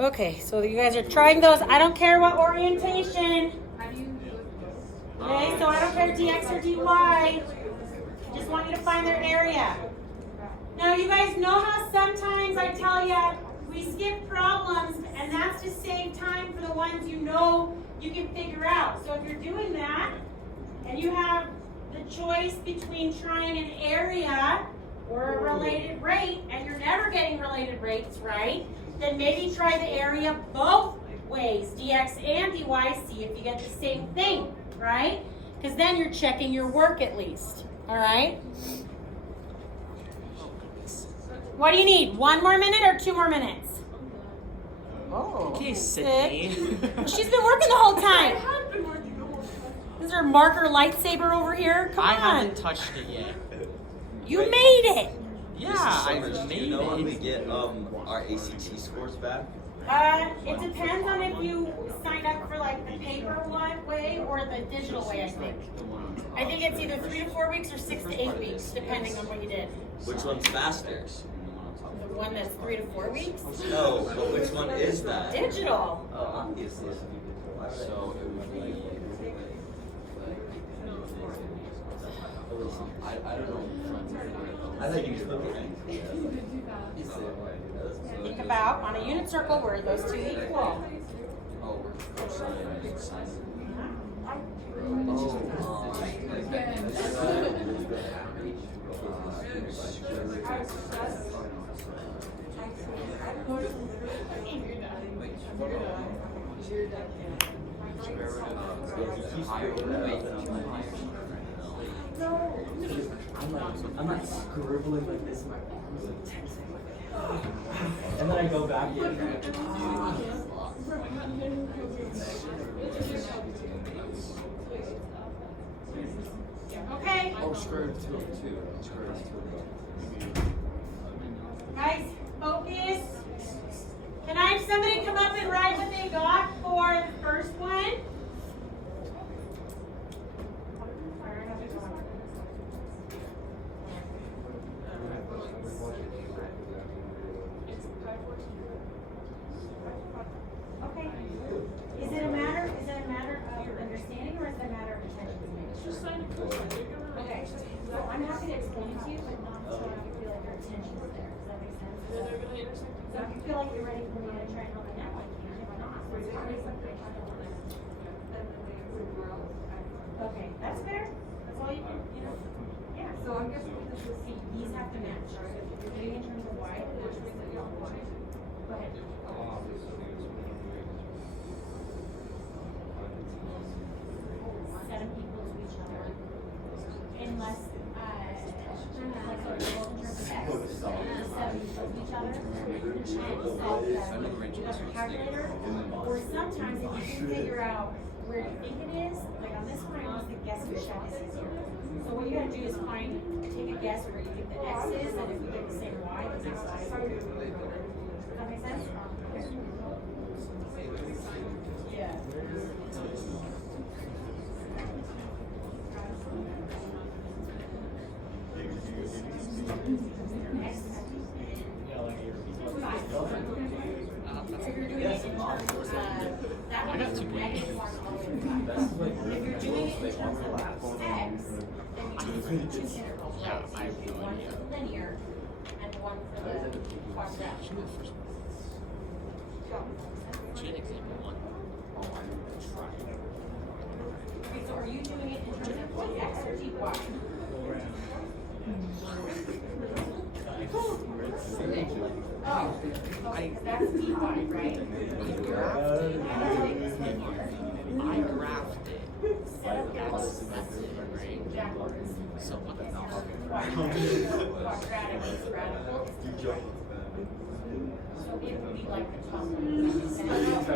Okay, so you guys are trying those. I don't care what orientation. Okay, so I don't care DX or DY. Just want you to find their area. Now you guys know how sometimes I tell you we skip problems, and that's to save time for the ones you know you can figure out. So if you're doing that, and you have the choice between trying an area or a related rate, and you're never getting related rates right, then maybe try the area both ways, dx and dy, see if you get the same thing, right? Because then you're checking your work at least, all right? What do you need, 1 more minute or 2 more minutes? Oh, okay, Sydney. She's been working the whole time. Is there a marker lightsaber over here? Come on. I haven't touched it yet. You made it. Yeah, I made it. Do you know when we get our ACT scores back? It depends on if you signed up for like the paper way or the digital way, I think. I think it's either 3 to 4 weeks or 6 to 8 weeks, depending on what you did. Which one's faster? The one that's 3 to 4 weeks? No, but which one is that? Digital. Oh, obviously. So it would be. I don't know. I think you should look at Think about on a unit circle where those two equal. I'm not scribbling like this, my arms are tensing. And then I go back in. Okay. Oh, screw two. Guys, focus. Can I have somebody come up and write what they got for the first one? Okay. Is it a matter of understanding or is it a matter of attention? Okay. So I'm happy to explain to you, but not so you feel like your attention is there. Does that make sense? So if you feel like you're ready for me to try and help you now, I can. If not, okay, that's fair. That's all you can, Yeah. So I'm guessing this is these have to match. So if you're doing in terms of y, go ahead. 7 equal to each other. Unless, like, so in terms of x, the 7 equal to each other. The chance of the calculator, or sometimes if you can figure out where you think it is, like on this one, I use the guessing check is easier. So what you gotta do is take a guess where you think the x is, and if you get the same y, then that's y. Does that make sense? Yeah. I got 2 points. If you're doing it in terms of x, then you do 2 intervals. Yeah, I have no one idea. for the linear and one for the quadratic. She had example 1. Okay, so are you doing it in terms of dx or dy? Oh, okay, because that's dy, right? I graphed it. That's it, right? Backwards. So what the hell? Quadratic is radical. So it would be like the top one. And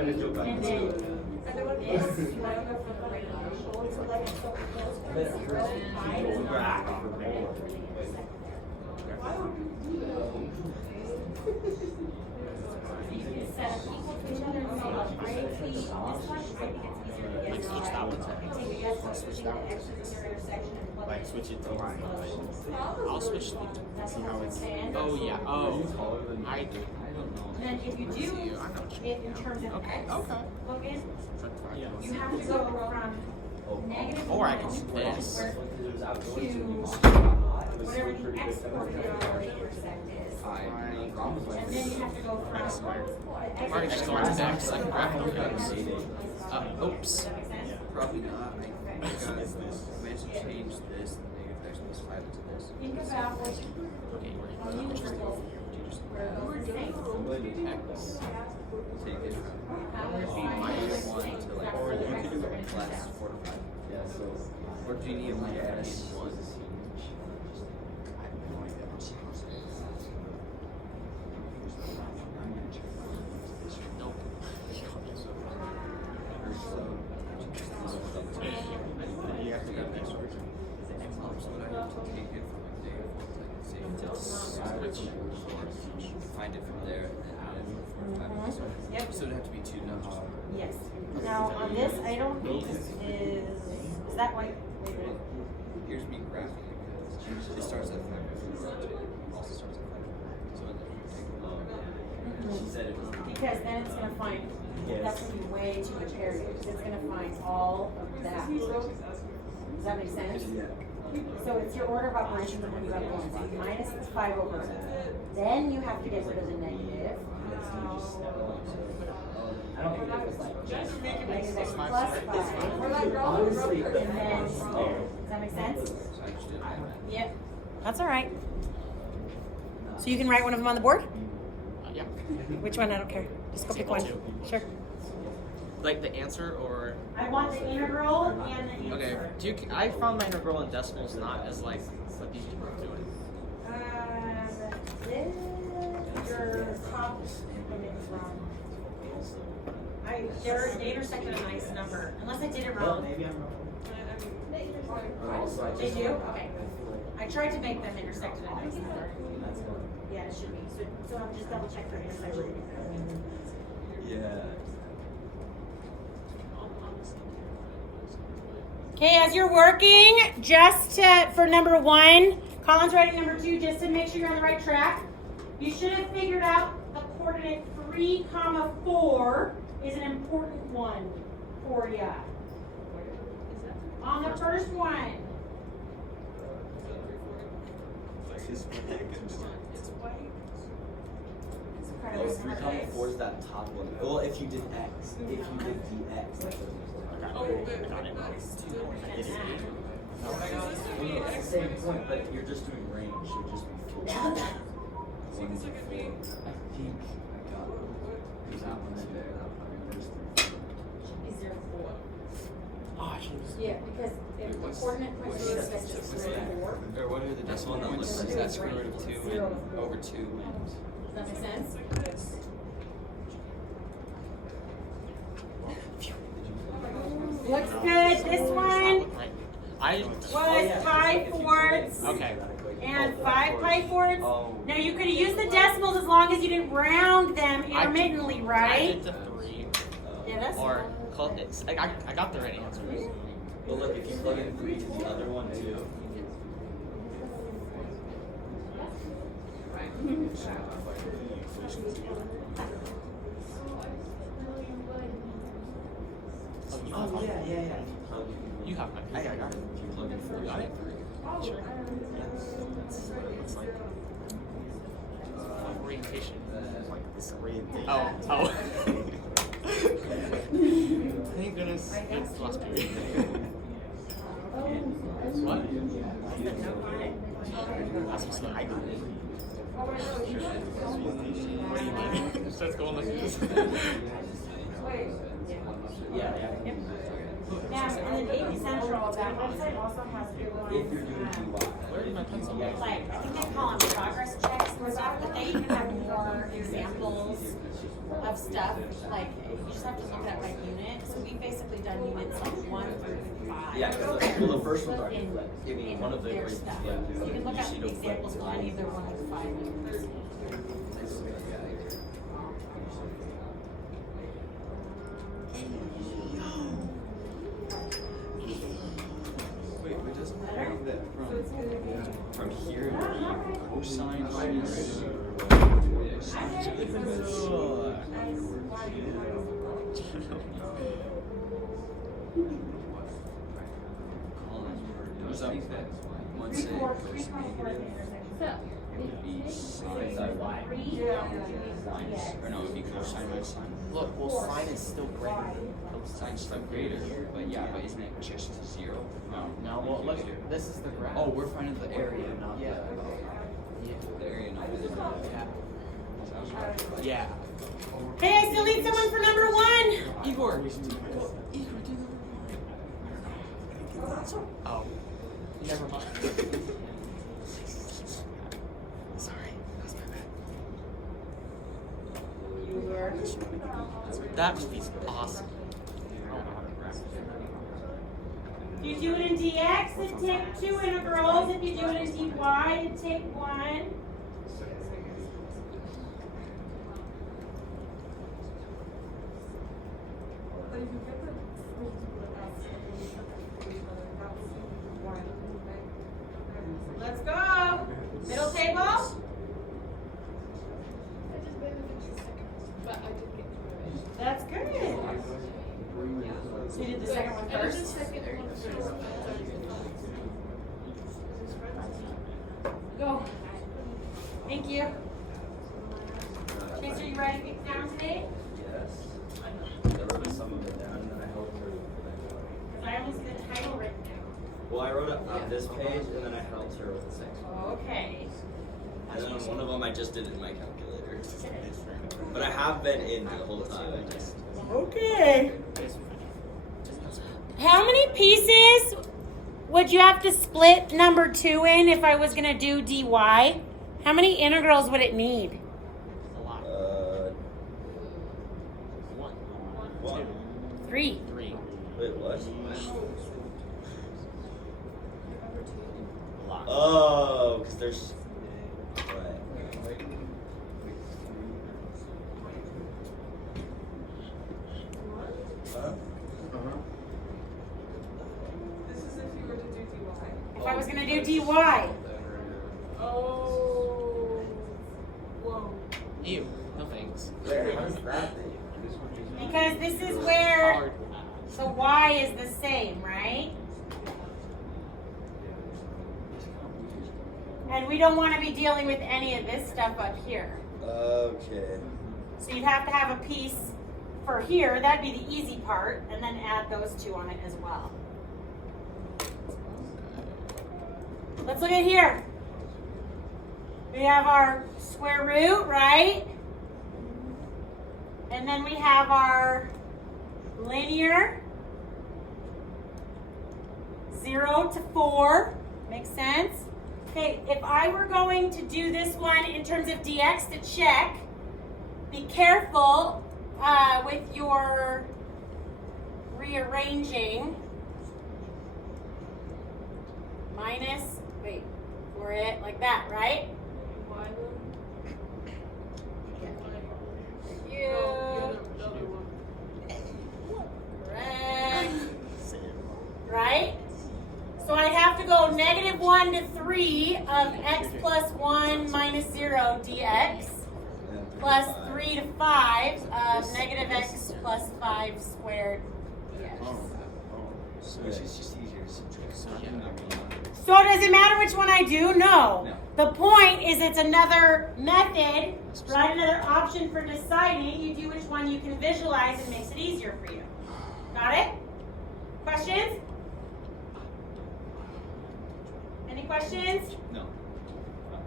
then this, you want to go for the radical. So like it's so close to 0, pi is not you can set up equal to each other and say, like, I think this one, I think it's easier to Like guess. switch that one. Take a guess on switching the x to the intersection and plug it. Switch it to line. I'll switch the. That's how it's. Oh yeah. Oh, I And then if you do it in terms of x, Logan, you have to go from negative Or I can 1 do this. to whatever the x coordinate intersect is. And then you have to go from the x Or I just go into X, like graphical codes. Oops. Probably not. I meant to change this negative x plus 5 into this. Think about what you Okay, were doing. X. Take it from minus 1 to like plus 4 to 5. Yeah, so. Or do you need minus 1? Nope. You have to go next word. So would I have to take it from like negative 1 to like say find it from there and add it from 4 to 5. Yep. So it'd have to be 2 numbers. Yes. Now on this, I don't think this is that wait a minute. Here's me graphing because it starts at 5 and also starts at 5. So then you take She said it was. Because then it's gonna find, that's gonna be way too much area, because it's gonna find all of that. Does that make sense? Yeah. So it's your order of operations when you have one, so you minus the 5 over. Then you have to get rid of the negative. I don't think it was like Negative x plus 5. honestly. And then, does that make sense? Yep. That's all right. So you can write one of them on the board? Yeah. Which one? I don't care. Just go pick one. Sure. Like the answer or. I want the integral and the answer. Okay. I found my integral in decimals not as like what these people are doing. This your top coming from. They intersected a nice number. Unless I did it Well, wrong. maybe I'm wrong. They do? Okay. I tried to make them intersect in a nice number. Yeah, it should be. So I'm just double check for intersection. Yeah. Okay, as you're working, just for number 1, Colin's writing number 2, just to make sure you're on the right track. You should have figured out the coordinate 3, 4 is an important one for you. On the first one. Oh, 3, 4 is that top one. Well, if you did X. If you did dx, that's what it's the same point, but you're just doing range. You're just doing 4. 1 to 4. I think I got it. There's that one there. That one. There's 3. Is there 4? Oh, Yeah, because if the coordinate point is just 3 and 4. Or what are the decimal points? Is that square root of 2 and over 2 and... Does that make sense? Looks good. This one was pi fourths Okay. and 5 pi fourths. Now you could have used the decimals as long as you didn't round them intermittently, I right? did the 3. Did us? Or it's, I got the right answers. But look, if you plug in 3 to the other one too. Oh yeah. You have my. I got it. If you plug in 4, Got it? Sure. It's like orientation. Like this orientation. Oh. Thank goodness it's the last period. What? That's what's up. I got it. What do you mean? It starts going like this. Yeah. Yeah, and then AP Central, that website also has good ones. If you're doing DY. Where did my pencil go? Like, I think they call them progress checks and stuff, but they even have more examples of stuff. Like, you just have to look at like unit. So we've basically done units like 1 through 5. Yeah, well, the first one's already in, flipped. I mean, in one of the their equations stuff. flipped. So you can look You at see the the flip examples for any of their 1 through 5 units. Wait, but doesn't that mean that from here to cosine minus... What's up? One say goes negative. Would be sine. Or no, it would be cosine minus sine. Look, well, sine is still greater than cosine. Sine's still greater, but yeah, but isn't it just to 0? No. No, well, look, this is the graph. Oh, we're finding the area, not Yeah. the area, not the Yeah. Hey, I still need someone for number 1. Igor. Oh. Never mind. Sorry, that's my bad. That movie's awesome. If you do it in dx, it'd take 2 integrals. If you do it in dy, it'd take 1. Let's go. Middle table. That's good. So you did the second one first? Go. Thank you. Chase, are you ready to get down today? Yes. I wrote some of it down and then I helped her. Because I only see the title written down. Well, I wrote it on this page and then I helped her with the section. Okay. And then on one of them I just did it in my calculator. But I have been in the whole time. I just. Okay. How many pieces would you have to split number 2 in if I was going to do dy? How many integrals would it need? A lot. One. 3. 3. Wait, what? A lot. Oh, because there's. Right. Huh? If I was going to do dy. Ew. No thanks. Wait, how does that be? Because this is where the y is the same, right? And we don't want to be dealing with any of this stuff up here. Okay. So you'd have to have a piece for here. That'd be the easy part. And then add those 2 on it as well. Let's look at here. We have our square root, right? And then we have our linear. 0 to 4. Makes sense? Okay, if I were going to do this one in terms of dx to check, be careful with your rearranging. Minus, wait, for it like that, right? Thank you. Correct. Right? So I have to go -1 to 3 of x plus 1 minus 0 dx plus 3 to 5 of -x plus 5 squared dx. So it's just easier to subtract. So does it matter which one I do? No. No. The point is it's another method, right? Another option for deciding. You do which one you can visualize and makes it easier for you. Got it? Questions? Any questions? No.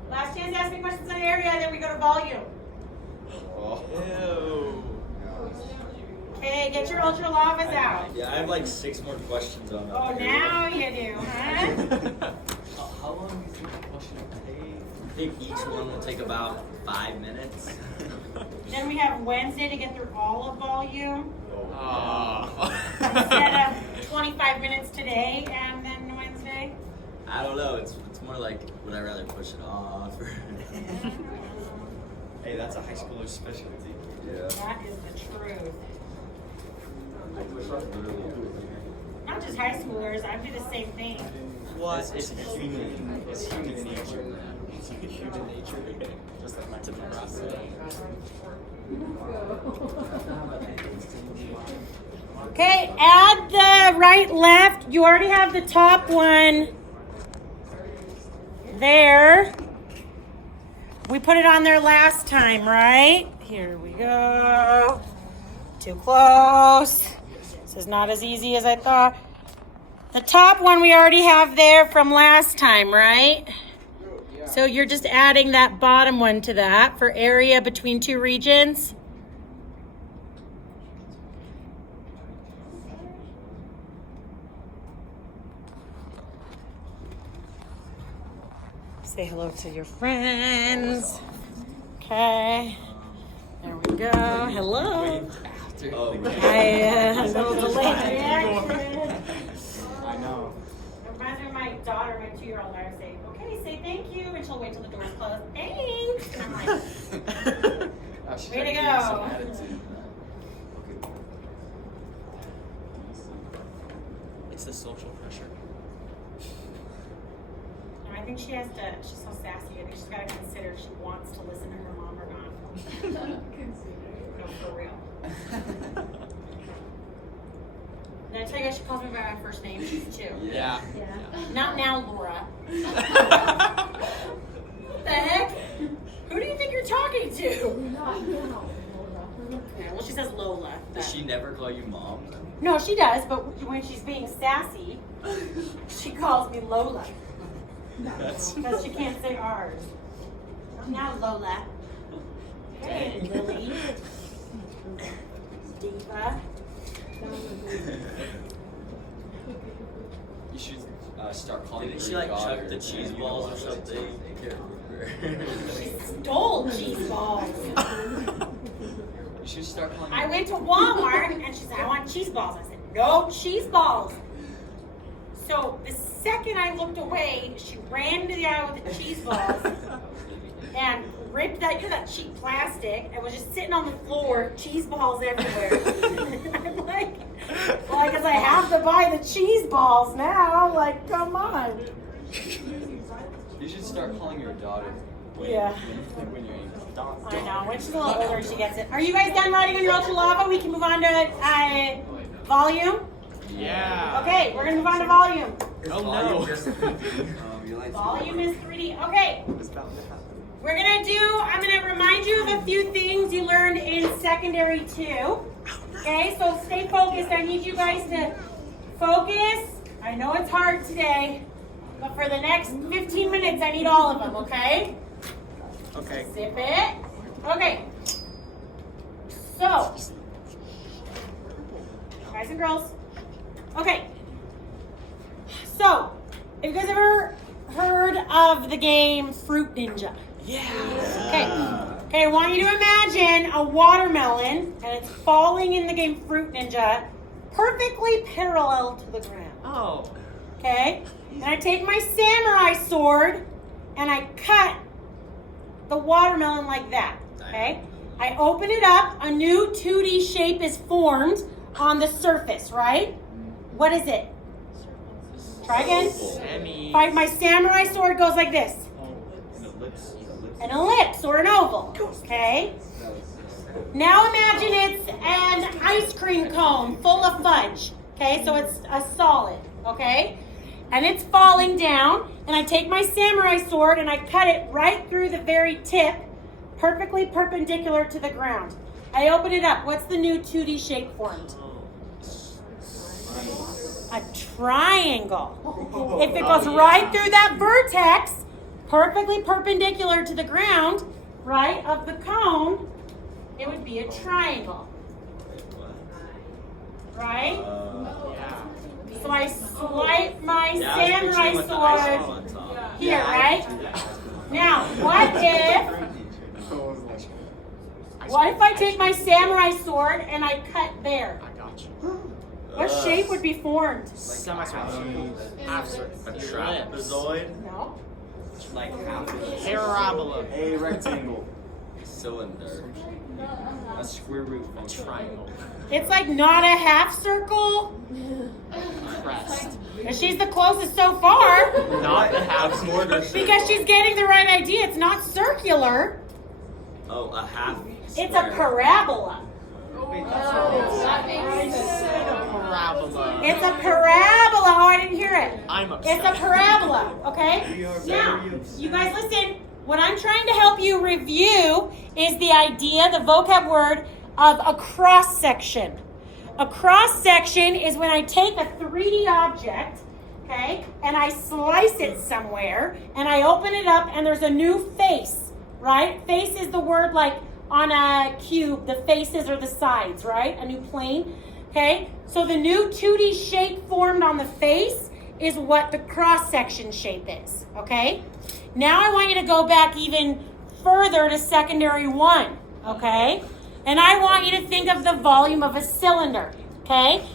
Last chance to ask me questions on area, then we go to volume. Ew. Okay, get your ultra lavas out. Yeah, I have like 6 more questions on that. Oh, now you do, huh? How long do you think the question will take? I think each one will take about 5 minutes. Then we have Wednesday to get through all of volume. Oh. Instead of 25 minutes today and then Wednesday. I don't know. It's more like, would I rather push it off? Or Hey, that's a high schooler's specialty. yeah. That is the truth. I push off literally everything. Not just high schoolers, I do the same thing. What? It's human. It's human nature, man. It's human nature. Just like my to process. Okay, add the right, left. You already have the top one there. We put it on there last time, right? Here we go. Too close. This is not as easy as I thought. The top one we already have there from last time, right? So you're just adding that bottom one to that for area between two regions. Say hello to your friends. Okay. There we go. Hello. I know the late reaction. I know. It reminds me of my daughter, my 2-year-old. I say, okay, say thank you, and she'll wait till the door's closed. Thanks. And I'm like, way to go. It's the social pressure. I think she has to, she's so sassy. I think she's got to consider if she wants to listen to her mom or not. No, for real. Did I tell you guys she calls me by my first name? She's 2. Yeah. Not now, Laura. What the heck? Who do you think you're talking to? Yeah, well, she says Lola. Does she never call you mom? No, she does, but when she's being sassy, she calls me Lola. Because she can't say ours. Now, Lola. Hey, Lily. Diva. You should start calling Didn't her she your like daughter chuck the cheese and balls or you something? She stole cheese balls. You should start calling I her. went to Walmart and she said, I want cheese balls. I said, no cheese balls. So the second I looked away, she ran into the aisle with the cheese balls and ripped that, you know, that cheap plastic, and was just sitting on the floor, cheese balls everywhere. I'm like, well, I guess I have to buy the cheese balls now. Like, come on. You should start calling your daughter. Yeah. When you're able. I know. When she's a little older, she gets it. Are you guys done writing on your ultra lava? We can move on to volume. Yeah. Okay, we're gonna move on to volume. Oh no. Volume is 3D. Okay. We're gonna I'm gonna remind you of a few things you learned in secondary 2. Okay, so stay focused. I need you guys to focus. I know it's hard today, but for the next 15 minutes, I need all of them, okay? Okay. Zip it. Okay. So, guys and girls. Okay. So, have you guys ever heard of the game Fruit Ninja? Yeah. Okay. Okay, I want you to imagine a watermelon, and it's falling in the game Fruit Ninja, perfectly parallel to the ground. Oh. Okay? And I take my samurai sword, and I cut the watermelon like that. Okay? I open it up, a new 2D shape is formed on the surface, right? What is it? Try again. My samurai sword goes like this. An ellipse or an oval, okay? Now imagine it's an ice cream cone full of fudge, okay? So it's a solid, okay? And it's falling down, and I take my samurai sword and I cut it right through the very tip, perfectly perpendicular to the ground. I open it up. What's the new 2D shape formed? A triangle. If it goes right through that vertex, perfectly perpendicular to the ground, right, of the cone, it would be a triangle. Right? So I swipe my samurai sword here, right? Now, what if I take my samurai sword and I cut there? I got you. What shape would be formed? Semi-circle. Half circle. A trapezoid? No. Like half of a Parabola. A rectangle. cylinder. A square root A triangle. It's like not a half circle. Crest. And she's the closest so far. Not the half quarter. Because she's getting the right idea. It's not circular. Oh, a half It's a parabola. Parabola. It's a parabola. Oh, I didn't hear it. I'm upset. It's a parabola, okay? Now, you guys listen. What I'm trying to help you review is the idea, the vocab word of a cross section. A cross section is when I take a 3D object, okay, and I slice it somewhere, and I open it up, and there's a new face, right? Face is the word like on a cube, the faces are the sides, right? A new plane, okay? So the new 2D shape formed on the face is what the cross section shape is, okay? Now I want you to go back even further to secondary 1, okay? And I want you to think of the volume of a cylinder, okay?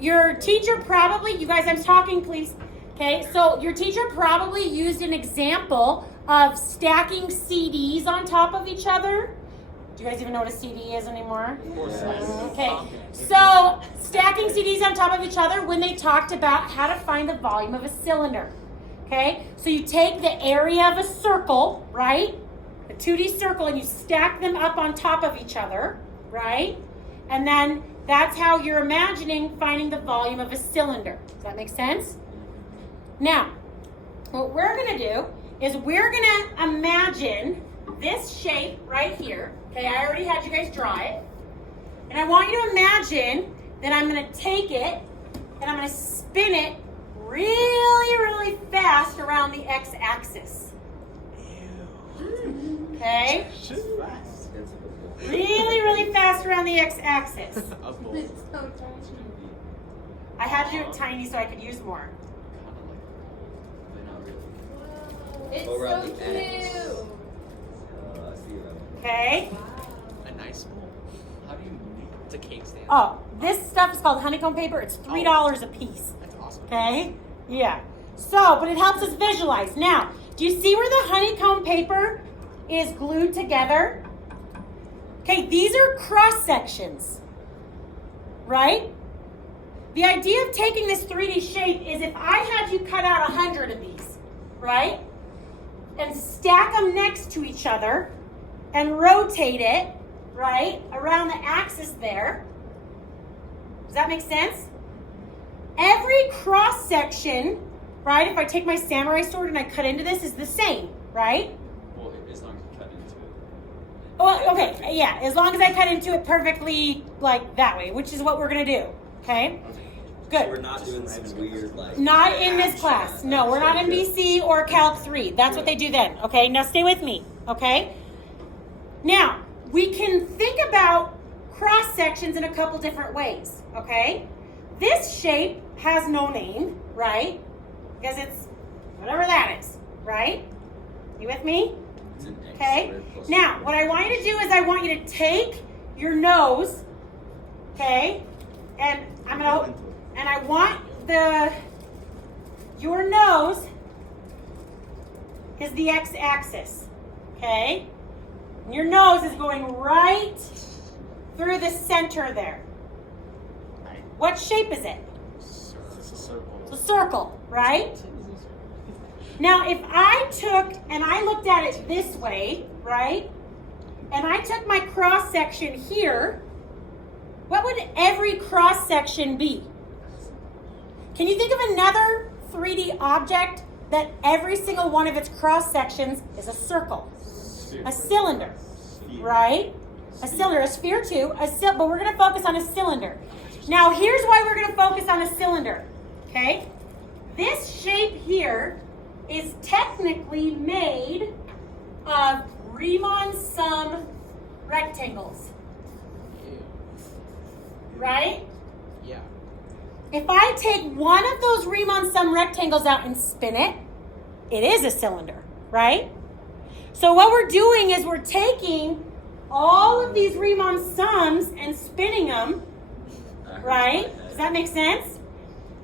Your teacher probably, you guys, I'm talking please, okay? So your teacher probably used an example of stacking CDs on top of each other. Do you guys even know what a CD is anymore? Okay, so stacking CDs on top of each other when they talked about how to find the volume of a cylinder. Okay, so you take the area of a circle, right? A 2D circle, and you stack them up on top of each other, right? And then that's how you're imagining finding the volume of a cylinder. Does that make sense? Now, what we're going to do is we're going to imagine this shape right here. Okay, I already had you guys draw it. And I want you to imagine that I'm going to take it and I'm going to spin it really, really fast around the x-axis. Okay? Really, really fast around the x-axis. I had to do it tiny so I could use more. It's Over on so the X. cute. I see that. Okay? A nice bowl. How do you make it's a cake stand? Oh, this stuff is called honeycomb paper. It's $3 a piece. That's awesome. Okay? Yeah. So, but it helps us visualize. Now, do you see where the honeycomb paper is glued together? Okay, these are cross sections, right? The idea of taking this 3D shape is if I had you cut out 100 of these, right? And stack them next to each other and rotate it, right, around the axis there. Does that make sense? Every cross section, right, if I take my samurai sword and I cut into this, is the same, right? Well, as long as you cut into it. Oh, okay, yeah, as long as I cut into it perfectly, like that way, which is what we're gonna do, okay? So we're Good. not doing some weird like. Not in this class. No, we're not in BC or Calc 3. That's what they do then, okay? Now stay with me, okay? Now, we can think about cross sections in a couple different ways, okay? This shape has no name, right? Because it's whatever that is, right? You with me? It's an X Okay. squared plus Now, one. what I want you to do is I want you to take your nose, okay? And I want your nose is the x-axis, okay? And your nose is going right through the center there. What shape is it? It's a circle. It's a circle, right? Now, if I took and I looked at it this way, right? And I took my cross section here, what would every cross section be? Can you think of another 3D object that every single one of its cross sections is a circle? A cylinder, right? A cylinder, a sphere too, but we're going to focus on a cylinder. Now, here's why we're going to focus on a cylinder, okay? This shape here is technically made of Riemann sum rectangles, right? Yeah. If I take one of those Riemann sum rectangles out and spin it, it is a cylinder, right? So what we're doing is we're taking all of these Riemann sums and spinning them, right? Does that make sense?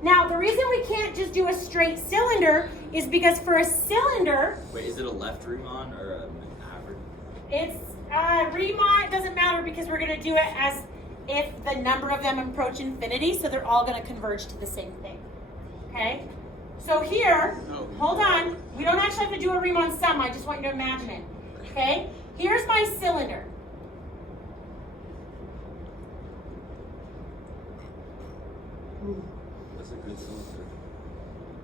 Now, the reason we can't just do a straight cylinder is because for a cylinder, Wait, is it a left Riemann or an average? it's Riemann. It doesn't matter because we're going to do it as if the number of them approach infinity, so they're all going to converge to the same thing. Okay? So here, hold on. We don't actually have to do a Riemann sum. I just want you to imagine it. Okay? Here's my cylinder. That's a good cylinder.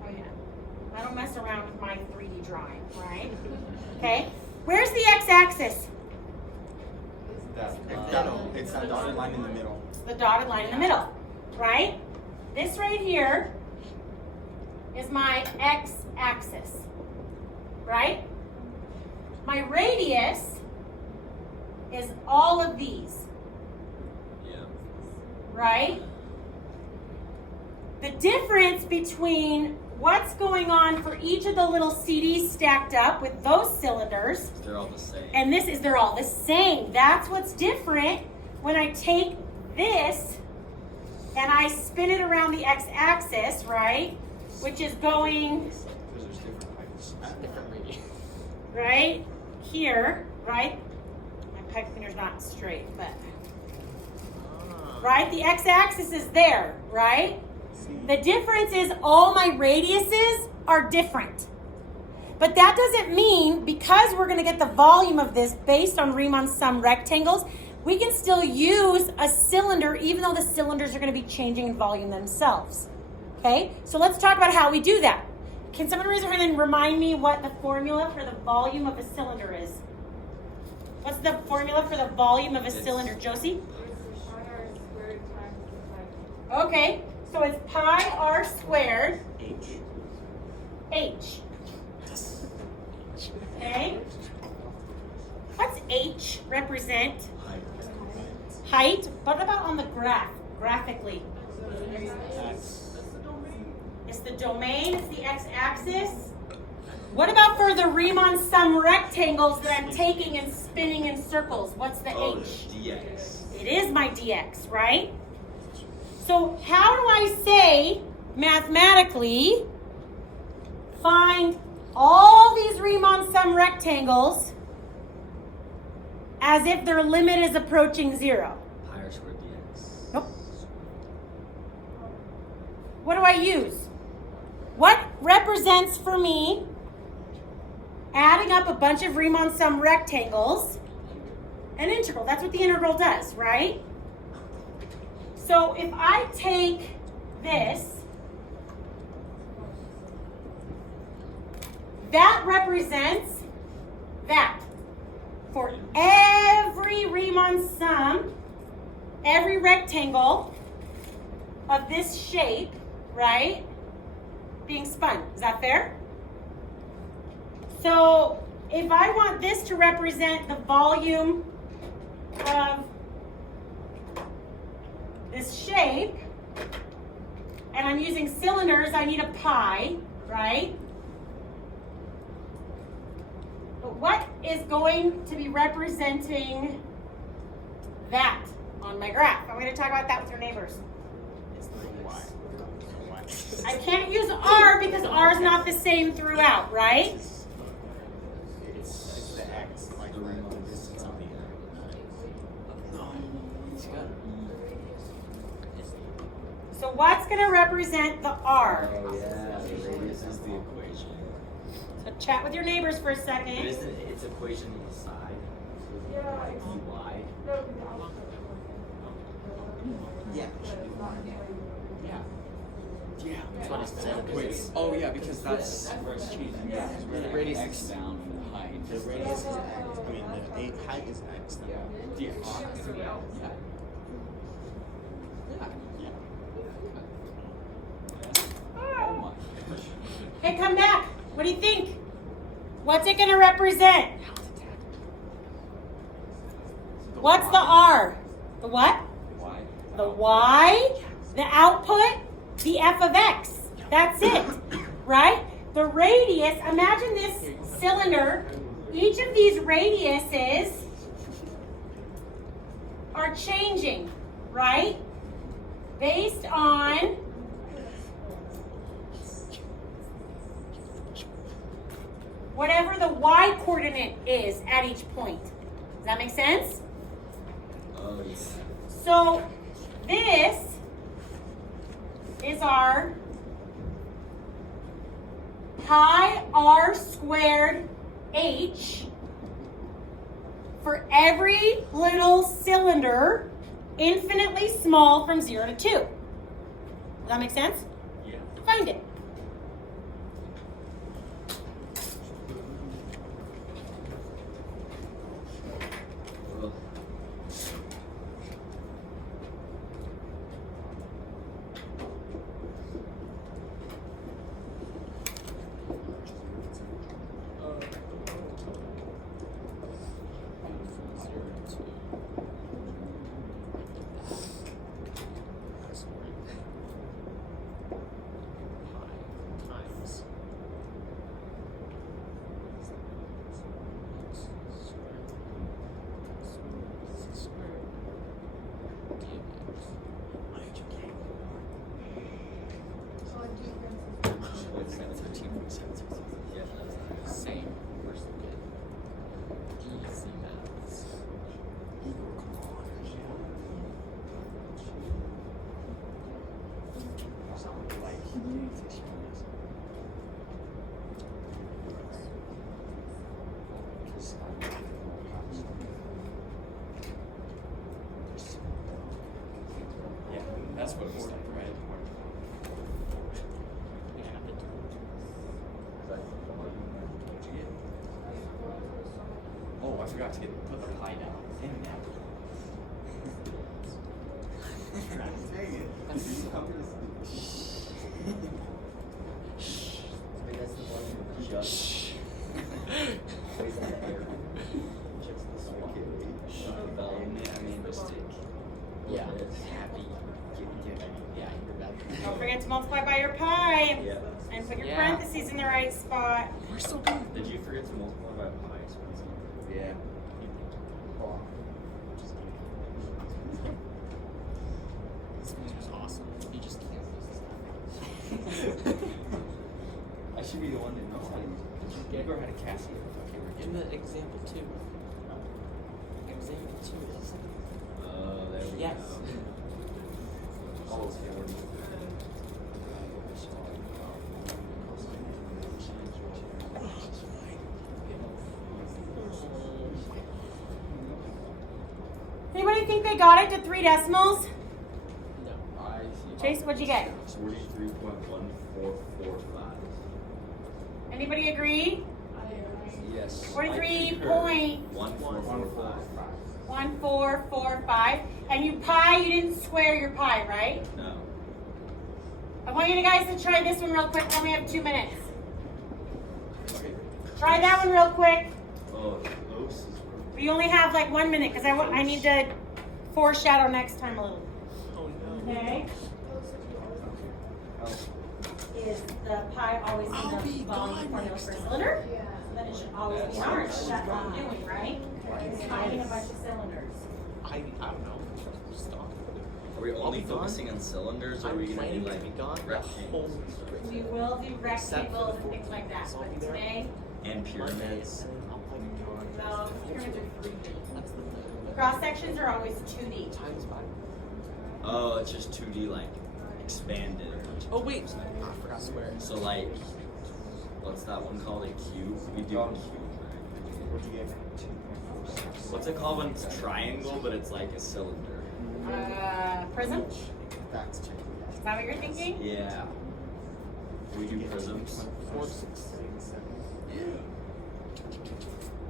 Oh yeah. I don't mess around with my 3D drawing, right? Okay. Where's the x-axis? It's that dotted line in the middle. The dotted line in the middle, right? This right here is my x-axis, right? My radius is all of these, Yeah. right? The difference between what's going on for each of the little CDs stacked up with those cylinders They're all the same. and this is they're all the same. That's what's different when I take this and I spin it around the x-axis, right? Which is going Because there's different heights. Different radius. right here, right? My peg finger's not straight, but right? The x-axis is there, right? The difference is all my radiuses are different. But that doesn't mean, because we're going to get the volume of this based on Riemann sum rectangles, we can still use a cylinder even though the cylinders are going to be changing in volume themselves. Okay? So let's talk about how we do that. Can someone raise their hand and remind me what the formula for the volume of a cylinder is? What's the formula for the volume of a cylinder, Josie? Okay, so it's pi r squared h. Okay. What's h represent? Height. What about on the graph, graphically? It's the domain, it's the x-axis. What about for the Riemann sum rectangles that I'm taking and spinning in circles? What's the h? DX. It is my dx, right? So how do I say, mathematically, find all these Riemann sum rectangles as if their limit is approaching 0? Pi r squared DX. Nope. What do I use? What represents for me adding up a bunch of Riemann sum rectangles? An integral. That's what the integral does, right? So if I take this, that represents that. For every Riemann sum, every rectangle of this shape, right, being spun. Is that fair? So if I want this to represent the volume of this shape, and I'm using cylinders, I need a pi, right? But what is going to be representing that on my graph? I'm going to talk about that with your neighbors. I can't use R because R is not the same throughout, right? It's the X, like the distance on the So what's going to represent the R? Oh yeah, the radius is the equation. So chat with your neighbors for a But second. isn't its equation on the side? So it's like dy. Yeah. Yeah. That's what it said. Wait. Oh yeah, because that's where it's changing. Yeah. The radius is down for the height. The radius is X. I mean, the height is X. Yeah. DX. Yeah. Oh my. Hey, come back. What do you think? What's it going to represent? What's the R? The what? Why? The Y, the output, the f of x. That's it, right? The radius, imagine this cylinder. Each of these radiuses are changing, right? Based on whatever the y coordinate is at each point. Does that make sense? Oh yeah. So this is our pi r squared h for every little cylinder infinitely small from 0 to 2. Does that make sense? Yeah. Find it. Ugh. Same. We're still good. Easy maths. Yeah, that's what it was like, right? Oh, I forgot to put the pie down. Dang that. That's the one just plays on the air. Just the swap. I mean, mistake. Yeah. Happy. Yeah, you're bad. Don't forget to multiply by your pi. Yeah. And put your Yeah. parentheses in the right spot. We're so good. Did you forget to multiply by pi, Spencer? Yeah. This was awesome. You just can't. I should be the one that knows how to use it. Did you get or had a Cassie? Okay, we're In getting the example 2. Example 2 is. Oh, there we Yes. go. Oh, okay, we're Anybody think they got it to 3 decimals? No. Chase, what'd you get? 43.1445. Anybody agree? Yes. 43.1445. 1445. And you pi, you didn't square your pi, right? No. I want you guys to try this one real quick. We only have 2 minutes. Try that one real quick. Oh, those is But you only have like 1 minute because I need to foreshadow next time a little. Oh no. Okay. Is the pi always in the volume formula for a cylinder? Then it should always be orange. That's what I'm doing, right? It's hiding a bunch of cylinders. I don't know. Stop. Are we I'll only be gone. focusing on cylinders, or are I'm we gonna planning do to like be gone the rectangles whole We will do Except for rectangles the and things like that. So I'll But be there. today, and pyramids? And then I'll play gone. no, pyramids are 3D. That's the thing. Cross sections are always 2D. Times 5. Oh, it's just 2D, like expanded. Oh wait. I forgot square. So like, what's that one called? A cube? We do a cube. What's it called when it's a triangle, but it's like a cylinder? Prism? That's check. Is that what you're thinking? Yeah. We do prisms. 4, 6, 7.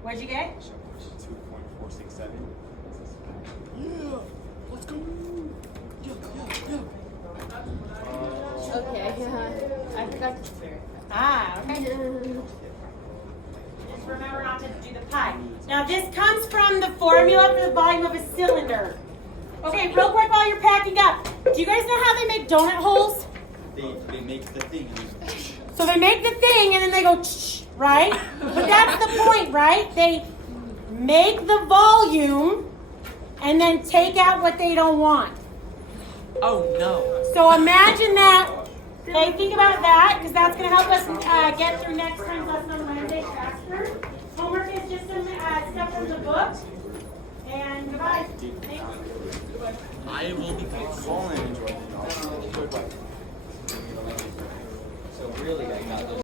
What'd you get? 2.467. Yeah. Let's go. Okay, I forgot to swear. Ah, okay. Just remember not to do the pi. Now this comes from the formula for the volume of a cylinder. Okay, real quick while you're packing up. Do you guys know how they make donut holes? They make the thing. So they make the thing and then they go, right? But that's the point, right? They make the volume and then take out what they don't want. Oh no. So imagine that. Okay, think about that because that's going to help us get through next time's lesson on Wednesday faster. Homework is just some stuff from the book. And goodbye. Thanks. I will be Colin enjoyed it.